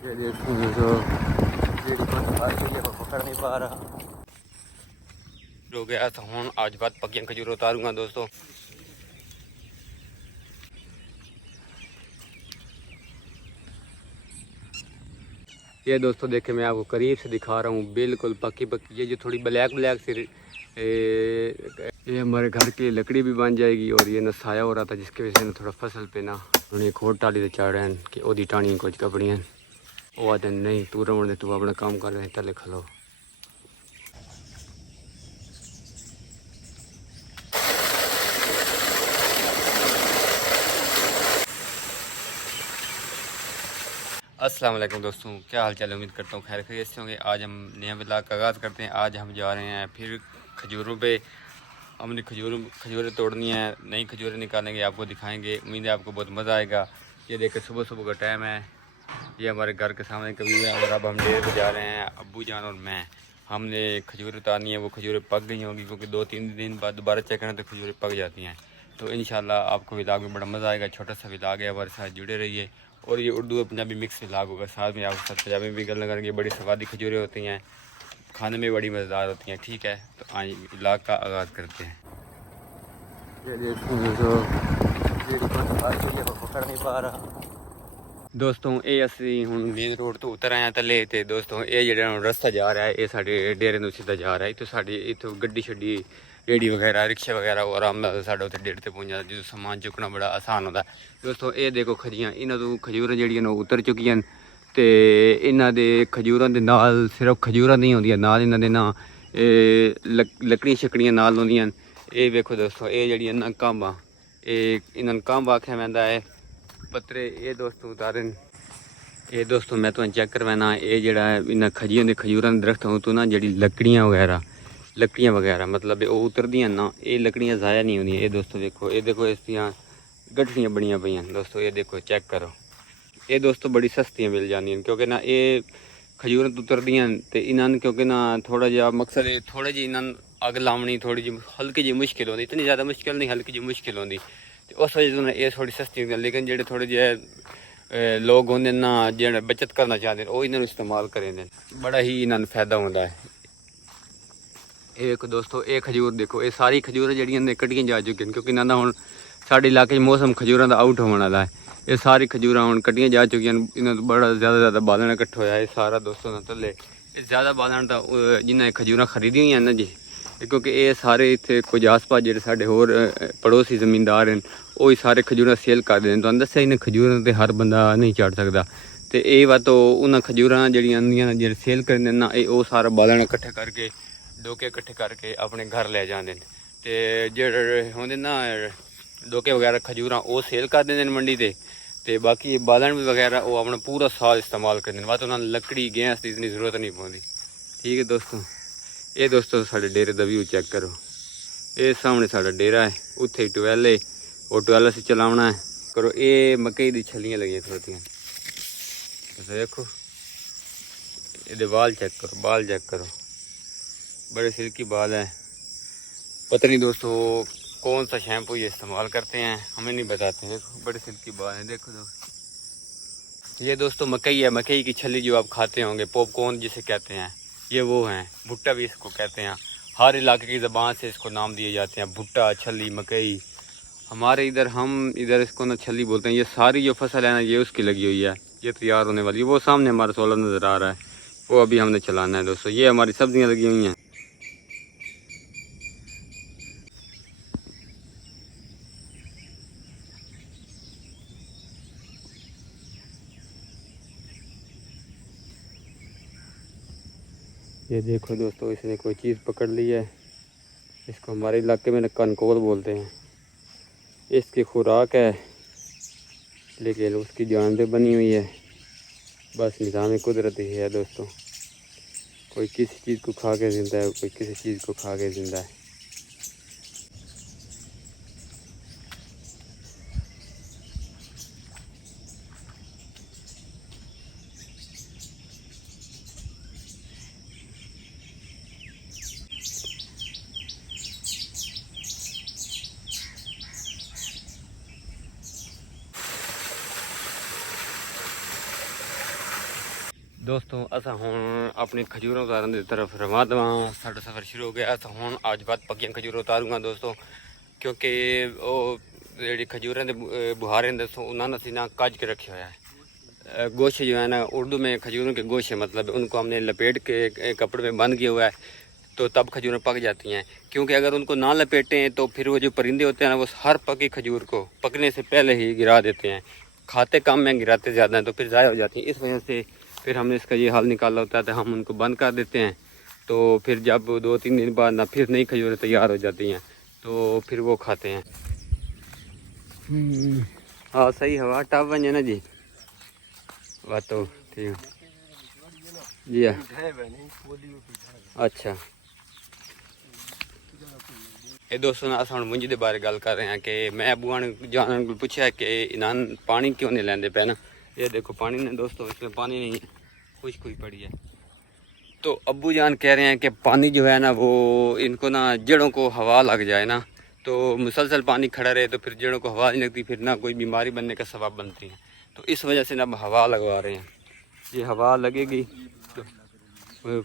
ये देखिए जो पकड़ नहीं पा रहा हो गया तो हूँ आज बात पक्कियां खजूर उतारूंगा दोस्तों। ये दोस्तों देखे मैं आपको करीब से दिखा रहा हूँ, बिल्कुल पक्की पक्की। ये जो थोड़ी ब्लैक ब्लैक सी ये हमारे घर की लकड़ी भी बन जाएगी। और ये ना साया हो रहा था जिसकी वजह से ना थोड़ा फसल पे ना उन्हें एक और टाली से चढ़ रहे हैं कि ओदी टाणी कुछ कपड़ियाँ वो आते नहीं तू रमन तू अपना काम कर रहे तले खलो। अस्सलाम वालेकुम दोस्तों, क्या हाल चाल है। उम्मीद करता हूँ खैर खैरियत से होंगे। आज हम नया व्लॉग का आगाज़ करते हैं। आज हम जा रहे हैं फिर खजूरों पे। हमने खजूरें तोड़नी है, नई खजूरें निकालेंगे, आपको दिखाएंगे। उम्मीद है आपको बहुत मज़ा आएगा। ये देखें सुबह सुबह का टाइम है, ये हमारे घर के सामने कभी है। और अब हम डेरे पे जा रहे हैं, अब्बू जान और मैं। हमने खजूरें उतारनी है, वो खजूरें पक गई होंगी क्योंकि 2-3 दिन बाद दोबारा चेक करें तो खजूरें पक जाती हैं। तो इंशाल्लाह आपको व्लॉग में बड़ा मज़ा आएगा। छोटा सा व्लॉग है, हमारे साथ जुड़े रहिए। और ये उर्दू और पंजाबी मिक्स व्लॉग होगा, साथ में आपके साथ पंजाबी भी गल करेंगे। बड़ी स्वादी खजूरें होती हैं, खाने में बड़ी मज़ेदार होती हैं। ठीक है, तो आइए व्लॉग का आगाज़ करते हैं। ये देखिए जो पकड़ नहीं पा रहा दोस्तों। ये असी हूँ मेन रोड तो उतर आए थले। तो दोस्तों ये जो रास्ता जा रहा है ये साढ़े डेरे नूं सीधा जा रहा है। तो साड़ी इतों गड्डी छड्डी रेडी वगैरह रिक्शा वगैरह वो आराम नाल साढ़े उत्थे डेरे ते पहुंच जाता, जो समान चुकना बड़ा आसान होता है। दोस्तों ये देखो खजियां, इन्हां तों खजूरां जिहड़ियां ने उतर चुकियां न। ते इन्हां दे खजूरां दे नाल सिर्फ खजूरां नहीं होंदियां, नाल इन्हां दे ना लकड़ियां छकड़ियां नाल होंदियां न। ये वेखो दोस्तों, ये जिहड़ियां ना कांबां, इन्हां नूं कांब आख्या वैंदा है। पत्तरे ये दोस्तों उतारे ये दोस्तों मैं तुम चेक करवाना। ये जड़ा इन्हें खजियां दे खजूरां दे दरख्त तो ना जी लकड़ियाँ वगैरह मतलब वो उतरदियां ना, ये लकड़ियाँ ज़ाया नहीं होंदियां। ये दोस्तों देखो, ये देखो इसदियाँ गठड़ियाँ बनियाँ पईयां दोस्तों। ये देखो चेक करो, ये दोस्तों बड़ी सस्तियाँ मिल जांदियां क्योंकि ना ये खजूरां उतरदियां तो इन्हां क्योंकि ना थोड़ा जिहा मकसद थोड़ा जी इन्हां अग लावनी थोड़ी जी हल्की जी मुश्किल होंदी, इतनी ज़्यादा मुश्किल नहीं, हल्की जी मुश्किल होंदी। तो उस वजह से ये थोड़ी सस्ती होंदी। लेकिन जेह्ड़े थोड़े जे लोग होंदे ना जेह्ड़े बचत करना चाहते हैं वो इन्होंने इस्तेमाल करेंगे, बड़ा ही इन्होंने फायदा होता है। एक दोस्तों ये खजूर देखो, ये सारी खजूर जड़ियां ने कटियां जा चुकी हैं क्योंकि इन्होंने हुण साढ़े इलाके मौसम खजूरों का आउट होने वाला है। ये सारी खजूर हुण कटियां जा चुकी हैं, इन्होंने बड़ा ज़्यादा बालन इकट्ठा होया है सारा दोस्तों ना थले। ये ज़्यादा बालन तो जिन्हें खजूर खरीदी हुई हैं ना जी, क्योंकि ये सारे इतने कुछ आस पास जो साढ़े होर पड़ोसी जमींदार हैं वो सारे खजूर सेल कर दें। तो दस्या इन्हें खजूर तो हर बंदा नहीं चढ़ सकता। तो ये वा तो उन्हें खजूर जड़ियाँ जो सेल करते ना, वो सारा बालन इकट्ठे करके डोके इकट्ठे करके अपने घर ले जाते हैं। तो जेह्ड़े होंदे ना डोके वगैरह खजूर वो सेल कर देंगे मंडी ते। ते बाकी बालन वगैरह वो अपना पूरा साल इस्तेमाल करते हैं, वा तो उन्होंने लकड़ी गैस की इतनी ज़रूरत नहीं पौंदी। ठीक है दोस्तों, ये दोस्तों साढ़े डेरे का व्यू चेक करो। ये सामने साढ़ा डेरा है, उत्थे ट्यूबवैल है, वो ट्यूबवैल असीं चलावना है। करो ये मकई दी छलियां लगियां खड़ोतियां, देखो ये बाल चेक करो, बाल चेक करो, बड़े सिल्की बाल हैं। पता नहीं दोस्तों कौन सा शैम्पू ये इस्तेमाल करते हैं, हमें नहीं बताते। देखो बड़े सिल्की बाल हैं, देखो दोस्तों। ये दोस्तों मकई है, मकई की छली जो आप खाते होंगे, पॉपकॉर्न जिसे कहते हैं, ये वो हैं। भुट्टा भी इसको कहते हैं, हर इलाके की ज़बान से इसको नाम दिए जाते हैं, भुट्टा, छली, मकई। हमारे इधर हम इधर इसको ना छली बोलते हैं। ये सारी जो फसल है ना ये उसकी लगी हुई है, ये तैयार होने वाली है। वो सामने हमारा सोलर नज़र आ रहा है, वो अभी हमने चलाना है दोस्तों। ये हमारी सब्जियां लगी हुई हैं। ये देखो दोस्तों, इसने कोई चीज़ पकड़ ली है, इसको हमारे इलाके में कनकोल बोलते हैं। इसकी खुराक है लेकिन उसकी जान पे बनी हुई है। बस निज़ाम कुदरती है दोस्तों, कोई किसी चीज़ को खा के ज़िंदा है, कोई किसी चीज़ को खा के ज़िंदा है। दोस्तों असा हुण अपनी खजूरां उतारन की तरफ रवा देवां। साडा सफ़र शुरू हो गया। असा हुण अज बाद पक्कियां खजूरां उतारूंगा दोस्तों, क्योंकि वो जी खजूरें के बुहारे दोस्तों उन्होंने असी ना कज के रखे हुआ है। गोशे जो है ना, उर्दू में खजूरों के गोशे मतलब उनको हमने लपेट के कपड़े में बंद किया हुआ है, तो तब खजूरें पक जाती हैं। क्योंकि अगर उनको ना लपेटें तो फिर वो जो परिंदे होते हैं ना, वो हर पकी खजूर को पकने से पहले ही गिरा देते हैं। खाते कम में, गिराते ज़्यादा हैं, तो फिर ज़ाया हो जाती हैं। इस वजह से फिर हमने इसका ये हाल निकाला होता है, तो हम उनको बंद कर देते हैं। तो फिर जब 2-3 दिन बाद ना फिर नई खजूरें तैयार हो जाती हैं, तो फिर वो खाते हैं। हाँ सही हवा टप वजे ना जी, बात तो ठीक जी। अच्छा ये दोस्तों ना अस मुंजी के बारे गल कर रहे हैं कि मैं अबू जान को पूछा कि इन्हान पानी क्यों नहीं लेंदे पे ना। ये देखो पानी ने दोस्तों, इसमें पानी नहीं है, खुश्क हुई पड़ी है। तो अब्बू जान कह रहे हैं कि पानी जो है ना वो इनको ना जड़ों को हवा लग जाए ना, तो मुसलसल पानी खड़ा रहे तो फिर जड़ों को हवा नहीं लगती, फिर ना कोई बीमारी बनने का सबब बनती है। तो इस वजह से ना अब हवा लगवा रहे हैं। ये हवा लगेगी तो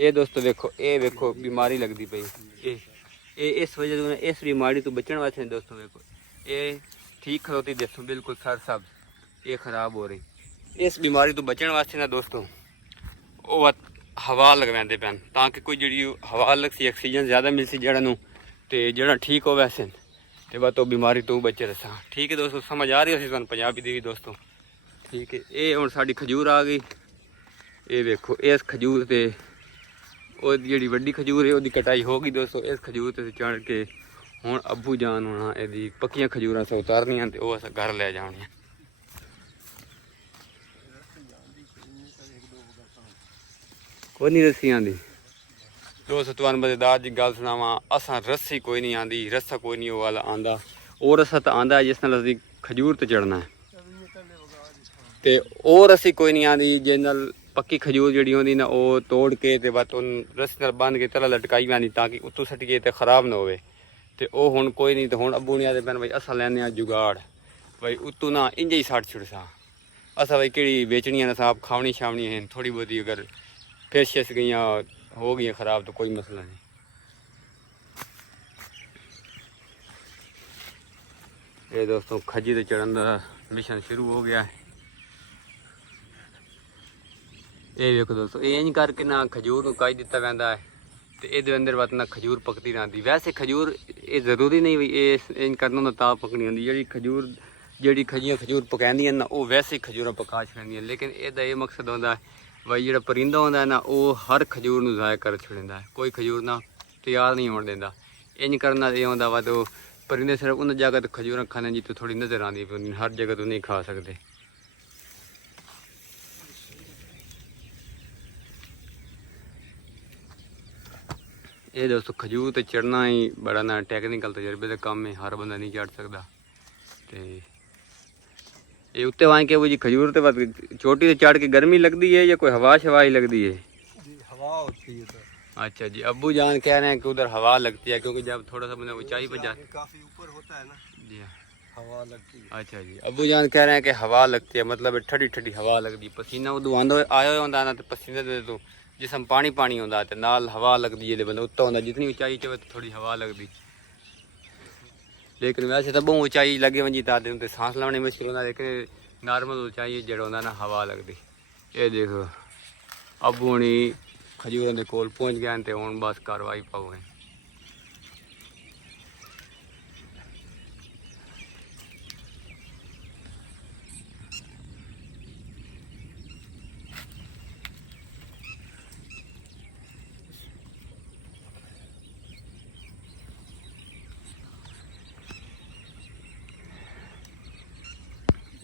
ये दोस्तों देखो, ये देखो बीमारी लगती पई। ये इस वजह से इस बीमारी तो बचने वास्ते दोस्तों देखो, ये ठीक खलोती देखो बिल्कुल सर सब ये ख़राब हो रही। इस बीमारी तो बचने वास्ते ना दोस्तों वो हवा लगवाते पैन, ताकि कोई जी हवा लग सी ऑक्सीजन ज़्यादा मिल सी जड़ा तो जड़ा ठीक हो वैसे तो बस तो बीमारी तो बचे रसा। ठीक है दोस्तों, समझ आ रही हो तुम पंजाबी दी दोस्तों। ठीक है, ये हुण साडी खजूर आ गई। ये देखो इस खजूर से वो जी वड्डी खजूर है वो कटाई होगी दोस्तों। इस खजूर से चढ़ के हुण अब्बू जान होना यदि पक्कियां खजूर से उतारनियां तो वह घर ले जानियां। कोई नहीं रस्सी आँदी दोस्तों, तुहानू मज़ेदार जी गल सुनावा। असां रस्सी कोई नहीं आँदी, रस्सा कोई नहीं वाला आँदा। और रस्सा तो आँदा है जिस नाल असीं खजूर ते चढ़ना है, तो और रस्सी कोई नहीं आँदी जिस नाल पक्की खजूर जी होंगी ना वो तोड़ के ते बस उन रस्सी नाल बंध के तला लटकाई आँदी, ताकि उत्तों सटिए तो खराब ना होवे। ते ओ हुण कोई नहीं, तो हुण अब्बू नहीं आते पैन भाई असां लैने आ जुगाड़ भाई उत्तों ना इंज ही सट छुड़सा। असां भाई केड़ी बेचनी है ना साहब, खावनी शावनी है थोड़ी बहुती, अगर फिर शिस गई हो गई ख़राब तो कोई मसला नहीं। ये दोस्तों खजी ते चढ़न का मिशन शुरू हो गया है। ये देखो दोस्तों, ये इंज करके ना खजूर को कज दिता वैंदा है, तो ये अंदर बात ना खजूर पकती रहती। वैसे खजूर ये जरूरी नहीं भी ये इंज करना होंदा तां पकनी होंदी। जी खजूर जी खजियां खजूर पकांदियां ना वो वैसे ही खजूर पका छड़ियां, लेकिन यदा ये मकसद होंदा है भाई जो परिंदा होंदा है ना वो हर खजूर नूं ज़ाया कर छड़िंदा है, कोई खजूर ना तैयार नहीं होने देंदा। इंज करना ये होंदा वा तो परिंदे सिर्फ उन जगह तो खजूर खाने जितों थोड़ी नज़र आती, हर जगह तो नहीं खा सकते। ये दोस्तों खजूर तो चढ़ना ही बड़ा ना टैक्नीकल तजर्बे का काम है, हर बंदा नहीं चढ़ सकता। तो ये उत्ते वहाँ के वो जी खजूर तो बस चोटी से चढ़ के गर्मी लगती है या कोई हवा शवा ही लगती है? हवा होती है तो। अच्छा जी, अब्बू जान कह रहे हैं कि उधर हवा लगती है, क्योंकि जब थोड़ा सा बंदा ऊंचाई पर जाए काफी ऊपर होता है ना जी हवा लगती है। अच्छा जी, अब्बू जान कह रहे हैं कि हवा लगती है, मतलब ठंडी ठंडी हवा लगती है। पसीना उदू आंदा आया होंदा ना, तो पसीने दे तो जिसम पानी पानी होंदा ते नाल हवा लगती है, बंदा उत्ता होंदा जितनी ऊंचाई चवे तो थोड़ी हवा लगती। लेकिन वैसे तो बहुत ऊंचाई लगे वंजी ताते तो सांस लाने मुश्किल होंदा, लेकिन नॉर्मल ऊंचाई जड़ा होंदा ना हवा लगती। ये देखो अब्बू हुणी खजूरों के कोल पहुँच गए तो हुण बस कार्रवाई पाओगे।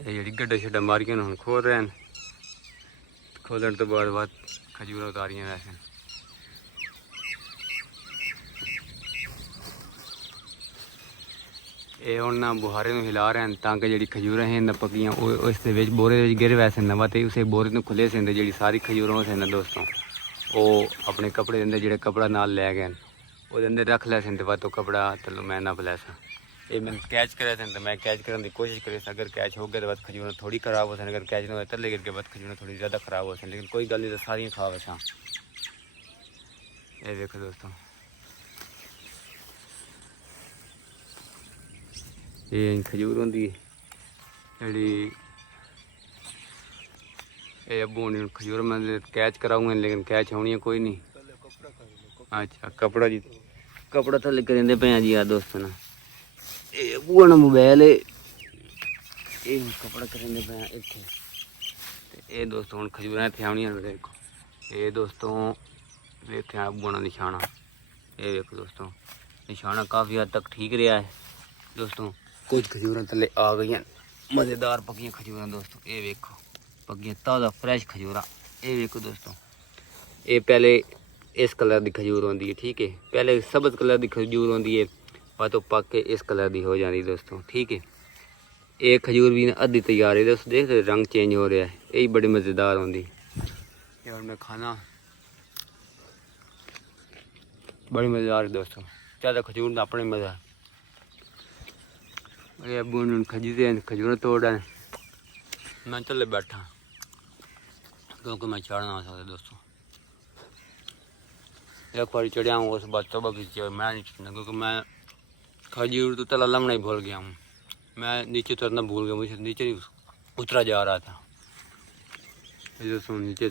ये जी गड्ढा शड्डा मारिया हम खोल रहे हैं, खोलने तो बाद खजूर उतारियां वैसे। ये हुण ना बुहारे में हिला रहे हैं ताकि जी खजूर हैं ना पकियां उस बोरे गिर वैसे नवा तो उस बोरे में खुले से जी सारी खजूर से ना दोस्तों वो अपने कपड़े अंदर जो कपड़ा नाल लै गए वो अंदर रख लै तो तो कपड़ा तलो मैं नप लैसा। ये मैंने कैच करे थे तो मैं कैच करने की कोशिश करी। अगर कैच हो गया तो बस खजूर थोड़ी खराब हो सन, अगर कैच नहीं होता लेकर के बस खजूर थोड़ी ज़्यादा खराब हो सन, लेकिन कोई गल नहीं तो सारी खा वैसा। ये देखो दोस्तों, ये खजूर होंगी जी। ये अबू ने खजूर मैं कैच कराऊंगा, लेकिन कैच होनी है कोई नहीं। पहले कपड़ा कर लो। अच्छा कपड़ा जी, कपड़ा थले करेंदे पे जी यार दोस्तों ना। ये अबू ना मोबाइल है, ये कपड़ा करेंदे पे इतने। ये दोस्तों हम खजूर इतने आनी देखो। ये दोस्तों इतने अबू ना निशाना, ये देखो दोस्तों निशाना काफ़ी हद तक ठीक रहा है दोस्तों। कुछ खजूर थले आ गई हैं मज़ेदार पकियां खजूर दोस्तों। ये देखो पकियां ताज़ा फ्रैश खजूर। ये देखो दोस्तों, ये पहले इस कलर की खजूर होती है, ठीक है। पहले सबज कलर की खजूर होती है और तो पक के इस कलर की हो जाती दोस्तों, ठीक है। ये खजूर भी अद्धी तैयार है दोस्तों, देख रंग चेंज हो रहा है, यही बड़ी मज़ेदार होती है। और मैं खाना बड़ी मज़ेदार है दोस्तों, ज़्यादा खजूर का अपने मज़ा। ये अबू खजूर तोड़ है, मैं चले बैठा क्योंकि मैं चढ़ ना सकता दोस्तों। एक बार चढ़िया हूँ उस बात तब मैं नहीं चढ़ना, क्योंकि मैं खजूर तो तला लमना ही भूल गया हूँ। मैं नीचे उतरना भूल गया, मुझे नीचे नहीं उतरा जा रहा था। ये दोस्तों नीचे,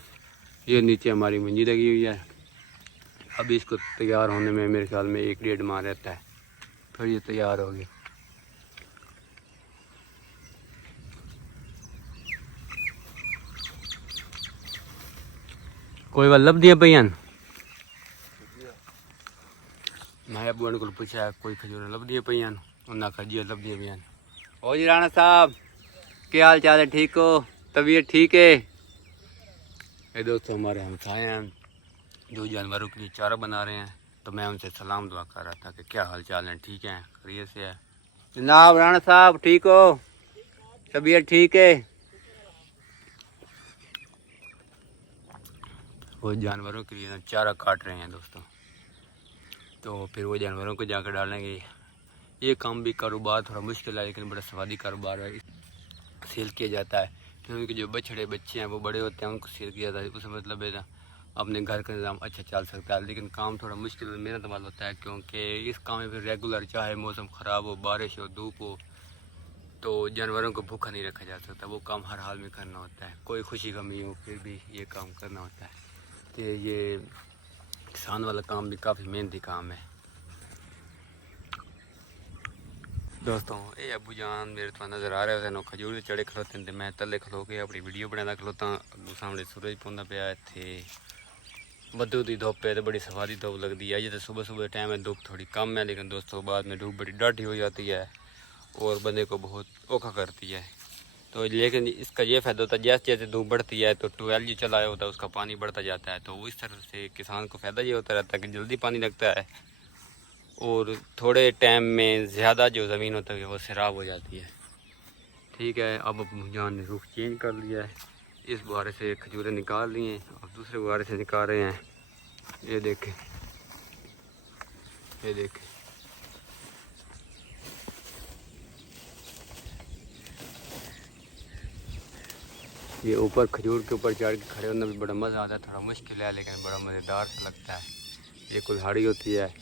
ये नीचे हमारी मंजी लगी हुई है। अभी इसको तैयार होने में मेरे ख्याल में 1-1.5 माह रहता है, फिर ये तैयार होगी। कोई बात लब दिया भैया, मैं अबू को पूछा कोई खजूर लब दिए पे उन्हें आखा जी लब दिए पे। ओ जी राणा साहब क्या हाल चाल है, ठीक हो, तबीयत ठीक है। ये दोस्तों हमारे हमसाए हैं जो जानवरों के लिए चारा बना रहे हैं, तो मैं उनसे सलाम दुआ कर रहा था कि क्या हाल चाल है, ठीक है, खैरियत से है जनाब। राणा साहब ठीक हो, तबीयत ठीक है। वो जानवरों के लिए चारा काट रहे हैं दोस्तों, तो फिर वो जानवरों को जाकर डालेंगे। ये काम भी कारोबार थोड़ा मुश्किल है, लेकिन बड़ा स्वादी कारोबार है। सेल किया जाता है क्योंकि जो बछड़े बच्चे हैं वो बड़े होते हैं, उनको सेल किया जाता है। उसका मतलब है ना अपने घर का निज़ाम अच्छा चल सकता है, लेकिन काम थोड़ा मुश्किल मेहनत वाला होता है, क्योंकि इस काम में फिर रेगुलर चाहे मौसम ख़राब हो, बारिश हो, धूप हो, तो जानवरों को भूखा नहीं रखा जा सकता। वो काम हर हाल में करना होता है, कोई खुशी गमी हो फिर भी ये काम करना होता है। तो ये किसान वाला काम भी काफ़ी मेहनती काम है दोस्तों। ये अबू जान मेरे तो नज़र आ रहे हो खजूर से चढ़े खलोते हैं, मैं तले खलो के अपनी वीडियो बनाना खलोता। अगू सामने सूरज पौंदा पाया, इतने बदू की धुप है तो बड़ी सफारी धुप लगती है। अजे तो सुबह सुबह टाइम है, धूप थोड़ी कम है, लेकिन दोस्तों बाद में धूप बड़ी डाढ़ी हो जाती है और बंदे को बहुत औखा करती है। तो लेकिन इसका ये फ़ायदा होता है जैसे जैसे धूप बढ़ती है तो ट्यूबवेल जो चलाया होता है उसका पानी बढ़ता जाता है, तो इस तरह से किसान को फ़ायदा ये होता रहता है कि जल्दी पानी लगता है और थोड़े टाइम में ज़्यादा जो ज़मीन होती है वो सैराब हो जाती है, ठीक है। अब जान ने रुख चेंज कर लिया है, इस बुआरे से खजूरें निकाल ली हैं और दूसरे बुआरे से निकाल रहे हैं। ये देखें, ये देखें, ये ऊपर खजूर के ऊपर चढ़ के खड़े होने में बड़ा मज़ा आता है। थोड़ा मुश्किल है लेकिन बड़ा मज़ेदार सा लगता है। ये कुल्हाड़ी होती है,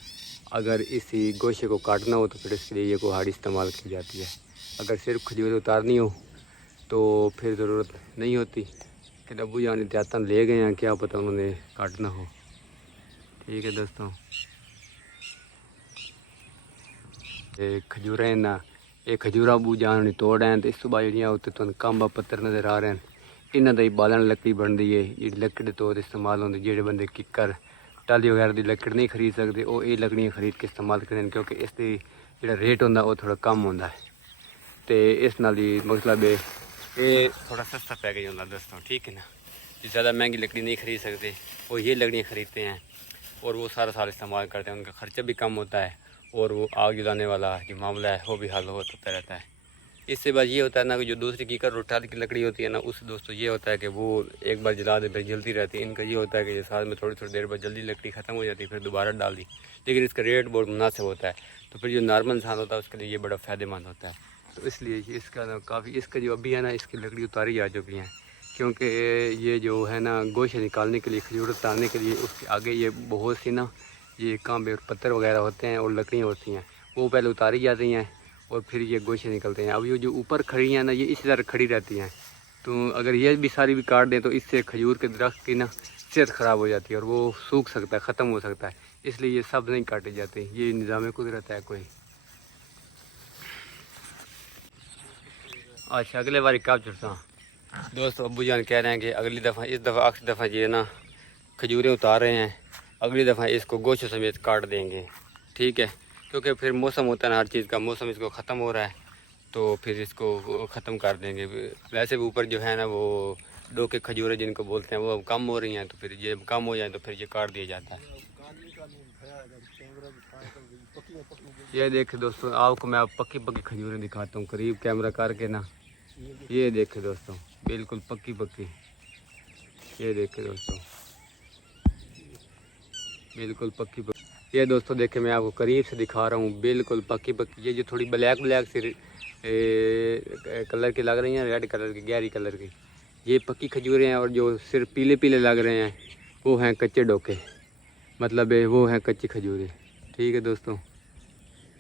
अगर इसी गोशे को काटना हो तो फिर इसके लिए ये कुल्हाड़ी इस्तेमाल की जाती है। अगर सिर्फ खजूर उतारनी हो तो फिर ज़रूरत नहीं होती, कि अबू जान एहतियातन ले गए हैं, क्या पता उन्होंने काटना हो, ठीक है दोस्तों। ये खजूरें ना, ये खजूरा अबू जान ने तोड़ हैं, तो इस सुबह जड़ियाँ उत्ते तुहानू कांबा पत्थर नज़र आ रहे हैं, इन्हों का ही बालन लकड़ी बनती है। ये लकड़ी के तौर इस्तेमाल होती, जेडे बंदे किकर टाली वगैरह की लकड़ नहीं खरीद सकते वो ये लकड़ियाँ खरीद के इस्तेमाल करें, क्योंकि इसकी जो रेट होंगे वो थोड़ा कम होता है, तो इस नाल ही मतलब ये थोड़ा सस्ता पैकेज होता दोस्तों, ठीक है ना। जो ज़्यादा महंगी लकड़ी नहीं खरीद सकते वो ये लकड़ियाँ खरीदते हैं और वो सारा साल इस्तेमाल करते हैं, उनका ख़र्चा भी कम होता है और वो आग जलाने वाला जो मामला है वो भी हल होता रहता है। इससे बाद ये होता है ना कि जो दूसरी कीकर रोटाल की लकड़ी होती है ना, उससे दोस्तों ये होता है कि वो एक बार जला दे फिर जलती रहती है। इनका ये होता है कि ये साल में थोड़ी थोड़ी देर बाद जल्दी लकड़ी ख़त्म हो जाती है, फिर दोबारा डाल दी, लेकिन इसका रेट बहुत मुनासिब होता है। तो फिर जो नॉर्मल इंसान होता है उसके लिए ये बड़ा फ़ायदेमंद होता है। तो इसलिए इसका ना काफ़ी, इसका जो अभी है ना, इसकी लकड़ी उतारी जा चुकी हैं, क्योंकि ये जो है ना गोश्त निकालने के लिए, खजूर उतारने के लिए उसके आगे ये बहुत सी ना ये कांबे और पत्थर वगैरह होते हैं और लकड़ियाँ होती हैं, वो पहले उतारी जाती हैं और फिर ये गोश्त निकलते हैं। अब ये जो ऊपर खड़ी हैं ना, ये इसी तरह खड़ी रहती हैं, तो अगर ये भी सारी भी काट दें तो इससे खजूर के दरख्त की ना सेहत ख़राब हो जाती है और वो सूख सकता है, ख़त्म हो सकता है। इसलिए ये सब नहीं काटे जाते, ये निज़ाम कुदरत है कोई। अच्छा, अगले बार कब चढ़ता दोस्तों, अब्बू जान कह रहे हैं कि अगली दफ़ा, इस दफ़ा आखिरी दफ़ा ये ना खजूरें उतार रहे हैं, अगली दफ़ा इसको गोश्त समेत काट देंगे, ठीक है। क्योंकि फिर मौसम होता है ना हर चीज़ का, मौसम इसको ख़त्म हो रहा है तो फिर इसको ख़त्म कर देंगे। वैसे भी ऊपर जो है ना वो डोके खजूरें जिनको बोलते हैं वो अब कम हो रही हैं, तो फिर ये कम हो जाए तो फिर ये काट दिया जाता है। ये देखे दोस्तों, आपको मैं अब पक्की पक्की खजूरें दिखाता हूँ करीब कैमरा करके ना। ये देखे दोस्तों, बिल्कुल पक्की पक्की, ये देखे दोस्तों, बिल्कुल पक्की पक्की। ये दोस्तों देखे, मैं आपको करीब से दिखा रहा हूँ, बिल्कुल पक्की पक्की। ये जो थोड़ी ब्लैक ब्लैक सी कलर की लग रही हैं, रेड कलर की, गहरी कलर की, ये पक्की खजूरें हैं। और जो सिर्फ पीले पीले लग रहे हैं वो हैं कच्चे डोके, मतलब वो हैं कच्ची खजूरें, ठीक है दोस्तों।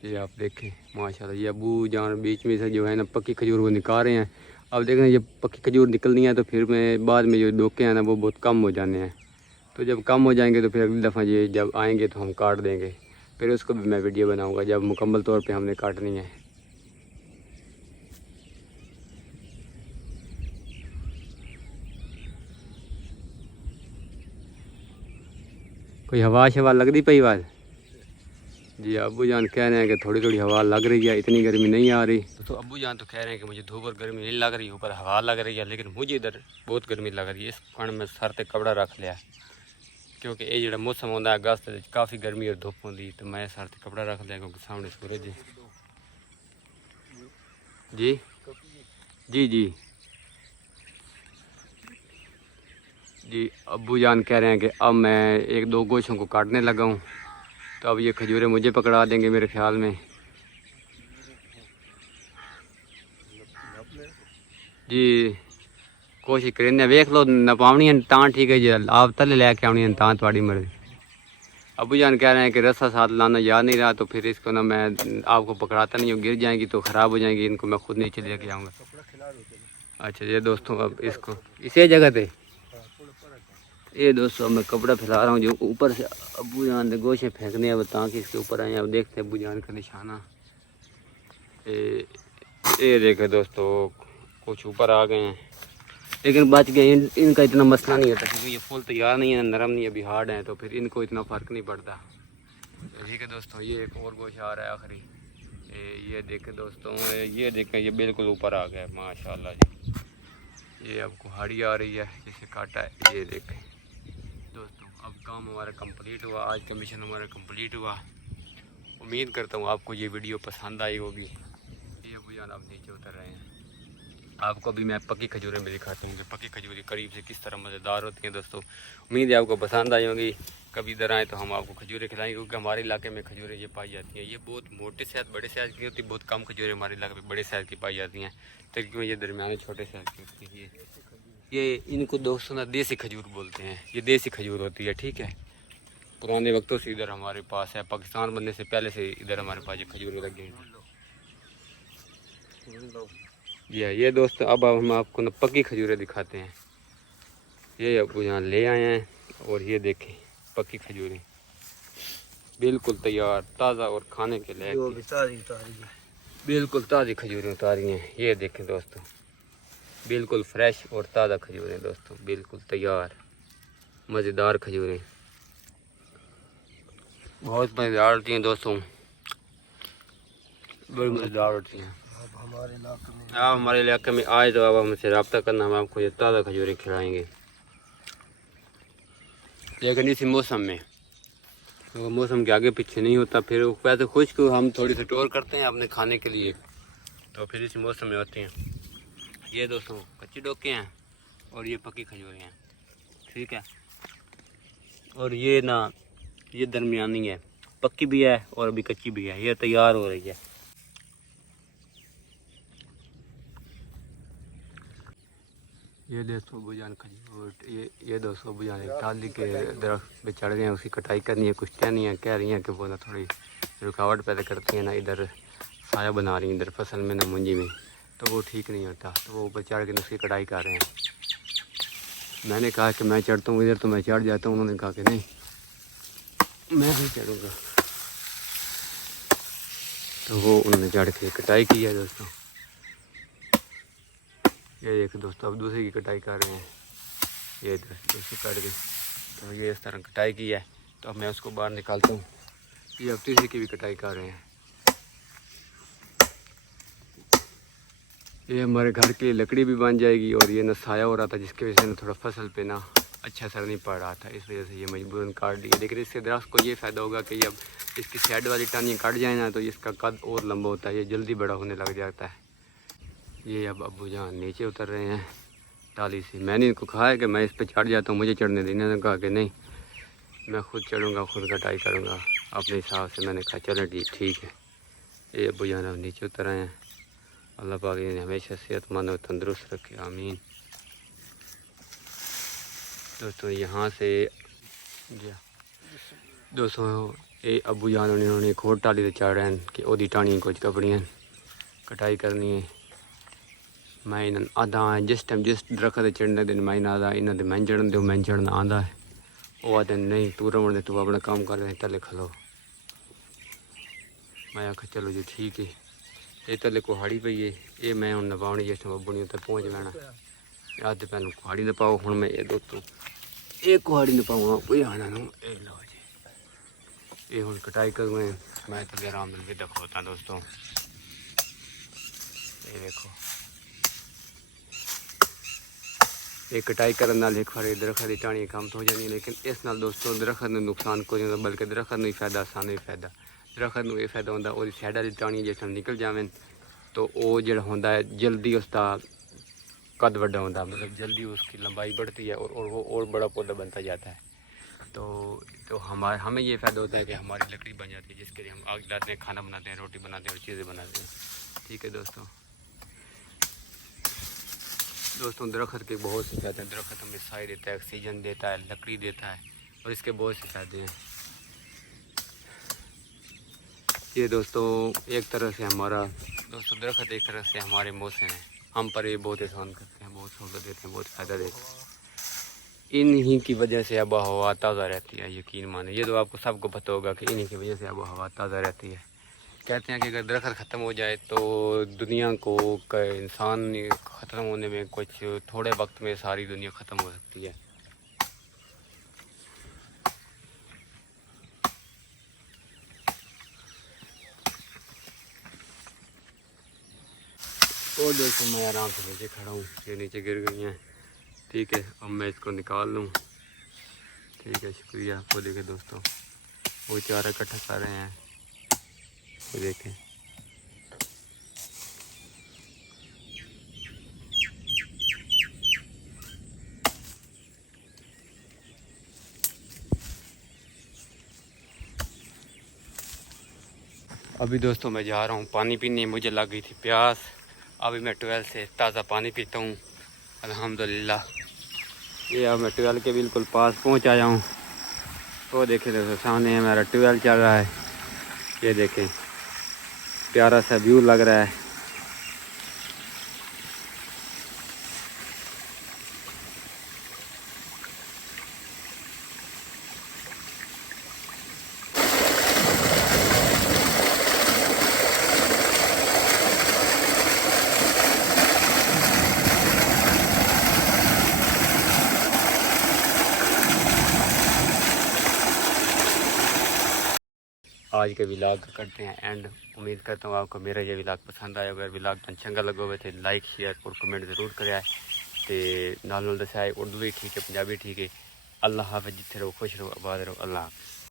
ये आप देखें माशाल्लाह, ये अबू जान बीच में से जो है ना पक्की खजूर वो निकाल रहे हैं। अब देखें ये पक्की खजूर निकलनी है तो फिर मैं बाद में जो डोके हैं ना वो बहुत कम हो जाने हैं, तो जब कम हो जाएंगे तो फिर अगली दफ़ा ये जब आएंगे तो हम काट देंगे, फिर उसको भी मैं वीडियो बनाऊंगा जब मुकम्मल तौर पे हमने काटनी है। कोई हवा शवा लग दी पई बात जी, अब्बू जान कह रहे हैं कि थोड़ी थोड़ी हवा लग रही है, इतनी गर्मी नहीं आ रही। तो अब्बू जान तो कह रहे हैं कि मुझे धूप और गर्मी नहीं लग रही, ऊपर हवा लग रही है, लेकिन मुझे इधर बहुत गर्मी लग रही है। इस कारण मैं सर ते कपड़ा रख लिया, क्योंकि ये जो मौसम होता है अगस्त काफ़ी गर्मी और धुप होती, तो मैं सर ते कपड़ा रख लिया क्योंकि सामने सूरज है। जी जी जी जी, अब्बू जान कह रहे हैं कि अब मैं एक दो गोशों को काटने लगा हूँ, तो अब ये खजूरें मुझे पकड़ा देंगे मेरे ख्याल में। जी कोशिश करें, वेख लो नपावनी तां ठीक है जी, आप तले लैके आनी तां थोड़ी मर्जी। अबू जान कह रहे हैं कि रस्सा साथ लाना याद नहीं रहा, तो फिर इसको ना मैं आपको पकड़ाता नहीं हूँ, गिर जाएंगी तो ख़राब हो जाएंगी, इनको मैं खुद नीचे लेके आऊँगा। अच्छा ये दोस्तों, अब इसको इसी जगह पे ये दोस्तों अब मैं कपड़ा फैला रहा हूँ जो ऊपर से अबू जान ने गोशे फेंकने हैं ताकि इसके ऊपर आए। अब देखते हैं अबू जान का निशाना। ये देखे दोस्तों, कुछ ऊपर आ गए हैं लेकिन बच गए। इनका इतना मसला नहीं होता क्योंकि ये फुल तैयार नहीं है, नरम नहीं है, अभी हार्ड है, तो फिर इनको इतना फ़र्क नहीं पड़ता। ठीक है दोस्तों, ये एक और गोश आ रहा है आखिरी। ये देखें दोस्तों, ये देखें, ये बिल्कुल ऊपर आ गया माशाल्लाह जी। ये अब कुहाड़ी आ रही है जिसे काटा है। ये देखें दोस्तों, अब काम हमारा कंप्लीट हुआ, आज का मिशन हमारा कंप्लीट हुआ। उम्मीद करता हूँ आपको ये वीडियो पसंद आई होगी। ये अबू जान आप नीचे उतर रहे हैं, आपको भी मैं पक्की खजूरें भी दिखाता हूँ कि पक्की खजूरें करीब से किस तरह मज़ेदार होती हैं। दोस्तों उम्मीद है आपको पसंद आई होंगी। कभी इधर आए तो हम आपको खजूरें खिलाएंगे, क्योंकि हमारे इलाके में खजूरें ये पाई जाती हैं। ये बहुत मोटे साइज़ बड़े साइज़ की होती है, बहुत कम खजूरें हमारे इलाके में बड़े साइज़ की पाई जाती हैं, तकरीबन ये दरमियाने छोटे साइज़ की होती है। ये इनको दोस्तों ना देसी खजूर बोलते हैं, ये देसी खजूर होती है, ठीक है। पुराने वक्तों से इधर हमारे पास है, पाकिस्तान बनने से पहले से इधर हमारे पास ये खजूरें लगी हैं। जी हाँ, ये दोस्त अब हम आपको ना पक्की खजूरें दिखाते हैं। ये अबू यहाँ ले आए हैं और ये देखें पक्की खजूरें बिल्कुल तैयार ताज़ा और खाने के लिए बिल्कुल ताज़ी खजूरें उतारी हैं। ये देखें दोस्तों, बिल्कुल फ्रेश और ताज़ा खजूरें दोस्तों, बिल्कुल तैयार मज़ेदार खजूरें, बहुत मज़ेदार होती हैं दोस्तों, बड़ी मज़ेदार होती हैं। आप हमारे इलाके में आए तो अब हमसे रब्ता करना, हम आपको ये ताज़ा खजूरें खिलाएँगे। लेकिन इसी मौसम में, तो मौसम के आगे पीछे नहीं होता, फिर वैसे खुश्क हम थोड़ी स्टोर करते हैं अपने खाने के लिए, तो फिर इस मौसम में होती हैं। ये दोस्तों कच्चे डोके हैं और ये पक्की खजूरें हैं, ठीक है। और ये ना ये दरमियानी है, पक्की भी है और अभी कच्ची भी है, ये तैयार हो रही है। ये दोस्तों बुजान खजूर, ये दोस्तों बुजान टाली के दरख्त पे चढ़ गए हैं, उसकी कटाई करनी है। कुछ टहनियाँ कह रही हैं कि वो ना थोड़ी रुकावट पैदा करती हैं, ना इधर साया बना रही हैं इधर फसल में ना मुंजी में, तो वो ठीक नहीं होता। तो वो ऊपर चढ़ के उसकी कटाई कर रहे हैं। मैंने कहा कि मैं चढ़ता हूँ इधर, तो मैं चढ़ जाता हूँ। उन्होंने कहा कि नहीं मैं नहीं चढ़ूँगा, तो वो उन्होंने चढ़ के कटाई की है दोस्तों। ये एक दोस्तों अब दूसरे की कटाई कर रहे हैं, ये दूसरी कट गई, तो ये इस तरह कटाई की है। तो अब मैं उसको बाहर निकालता हूँ। ये अब तीसरी की भी कटाई कर रहे हैं। ये हमारे घर की लकड़ी भी बन जाएगी और ये ना साया हो रहा था, जिसकी वजह से ना थोड़ा फसल पे ना अच्छा असर नहीं पड़ रहा था, इस वजह से ये मजबूरन काट दिया। लेकिन इससे दरख्त को ये फ़ायदा होगा कि अब इसकी साइड वाली टहनियाँ कट जाए ना, तो इसका कद और लंबा होता है, ये जल्दी बड़ा होने लग जाता है। ये अब अब्बू जान नीचे उतर रहे हैं टाली से। मैंने इनको कहा है कि मैं इस पर चढ़ जाता हूँ, मुझे चढ़ने देने। इन्होंने कहा कि नहीं मैं खुद चढ़ूँगा, खुद कटाई करूँगा अपने हिसाब से। मैंने कहा चलो ठीक है। ये अब्बू जान अब नीचे उतर आए हैं। अल्लाह पाक इन्हें हमेशा सेहतमंद और तंदुरुस्त रखे, आमीन। दोस्तों यहाँ से दोस्तों ये अब्बू जान उन्होंने एक और टाली से चढ़ रहे हैं कि ओदी टाणी कुछ कपड़ियाँ कटाई करनी है। मैं इन आधा जिस टाइम जिस दरख्त चढ़ने दिन मैं आधा इन्हों दे मैं चढ़न दो, मैं चढ़ना आंदा है। वो आते नहीं तू रमन दे, तू अपना काम कर रहे तले खलो। मैं आखा चलो जी ठीक है। ये तले कुहाड़ी पई है, ये मैं हूँ नपानी जिस टाइम अब्बू नहीं उत्तर पहुँच लेना। अद पैनू कुहाड़ी न पाओ, हूँ मैं ये दोस्तों एक कुहाड़ी न पाऊँ कोई आना नू। ये लो जी, ये हूँ कटाई करूँ मैं तले आराम मिल के दिखोता दोस्तों। ये देखो ये कटाई करने नाल एक बार दरख्त की टाणी कम हो जानी, लेकिन इस नाल दोस्तों दरख्त में नुकसान कोई नहीं, बल्कि दरख्त में ही फायदा, सानू ही फायदा। दरख्त में ये फायदा होता वो साइड वाली टाणी जिस निकल जाए तो वो जो होंदा है जल्दी उसका कद बड़ा होता, मतलब जल्दी उसकी लंबाई बढ़ती है और वो और बड़ा पौधा बनता जाता है। तो हमें ये फ़ायदा होता है कि हमारी लकड़ी बन जाती है, जिसके लिए हम आग जलाते हैं, खाना बनाते हैं, रोटी बनाते हैं और चीज़ें बनाते हैं। ठीक है दोस्तों। दरख्त के बहुत से फ़ायदे हैं। दरख्त हमें साया देता है, ऑक्सीजन देता है, लकड़ी देता है और इसके बहुत से फ़ायदे हैं। ये दोस्तों एक तरह से हमारा दोस्तों दरख्त एक तरह से हमारे मौसम हैं, हम पर ये बहुत एहसान करते हैं, बहुत सहूलत देते हैं, बहुत फ़ायदा देते हैं। इन्हीं की वजह से आबो हवा ताज़ा रहती है, यकीन माने। ये तो आपको सबको पता होगा कि इन्हीं की वजह से आबो हवा ताज़ा रहती है। कहते हैं कि अगर दरख्त ख़त्म हो जाए तो दुनिया को इंसान ख़त्म होने में कुछ थोड़े वक्त में सारी दुनिया ख़त्म हो सकती है। और दोस्तों मैं आराम से नीचे खड़ा हूँ, ये नीचे गिर गई हैं। ठीक है, अब मैं इसको निकाल लूँ। ठीक है, शुक्रिया। वो देखें दोस्तों वो चारा इकट्ठा कर रहे हैं, वो देखें। अभी दोस्तों मैं जा रहा हूँ पानी पीने, मुझे लग गई थी प्यास। अभी मैं ट्वेल से ताज़ा पानी पीता हूँ अल्हम्दुलिल्लाह। ये अब मैं ट्वेल के बिल्कुल पास पहुँच आया हूँ। वो देखें दोस्तों सामने हमारा ट्वेल चल रहा है, ये देखें प्यारा सा व्यू लग रहा है। आज के व्लॉग करते हैं एंड। उम्मीद करता हूँ आपको मेरा ये व्लॉग पसंद आया। अगर व्लॉग चंगा लगे हुए थे लाइक शेयर और कमेंट जरूर करें। तो नाल दसाए उर्दू भी ठीक है, पंजाबी ठीक है। अल्लाह हाफ़िज़। जिथे रहो खुश रहो, आबाद रहो। अल्लाह हाफ़िज़।